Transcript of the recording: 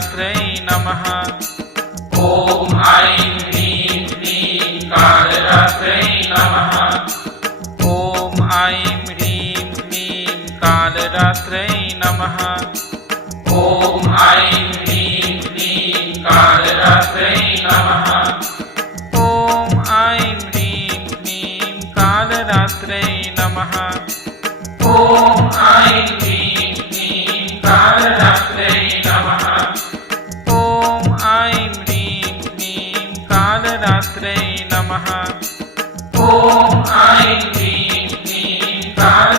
कालरात्रै नमः। ॐ ऐं ह्रीं क्लीं कालरात्रै नमः। ॐ ऐं ह्रीं क्लीं कालरात्रै नमः। ॐ ऐं ह्रीं क्लीं कालरात्रै नमः। ॐ ऐं ह्रीं क्लीं कालरात्रै नमः। ॐ ऐं ह्रीं क्लीं कालरात्रै नमः। ॐ ऐं ह्रीं क्लीं कालरात्रै नमः। ॐ ऐं